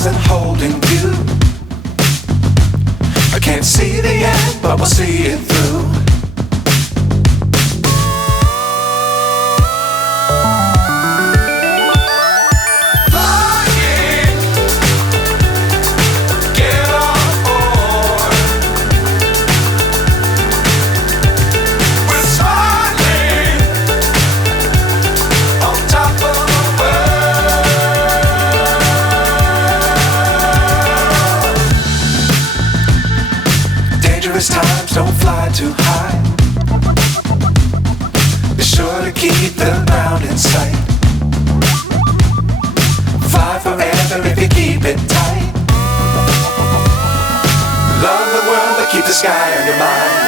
stars and holding you. I can't see the end, but we'll see it through. Times don't fly too high. Be sure to keep the ground in sight. Fly forever if you keep it tight. Love the world but keep the sky on your mind.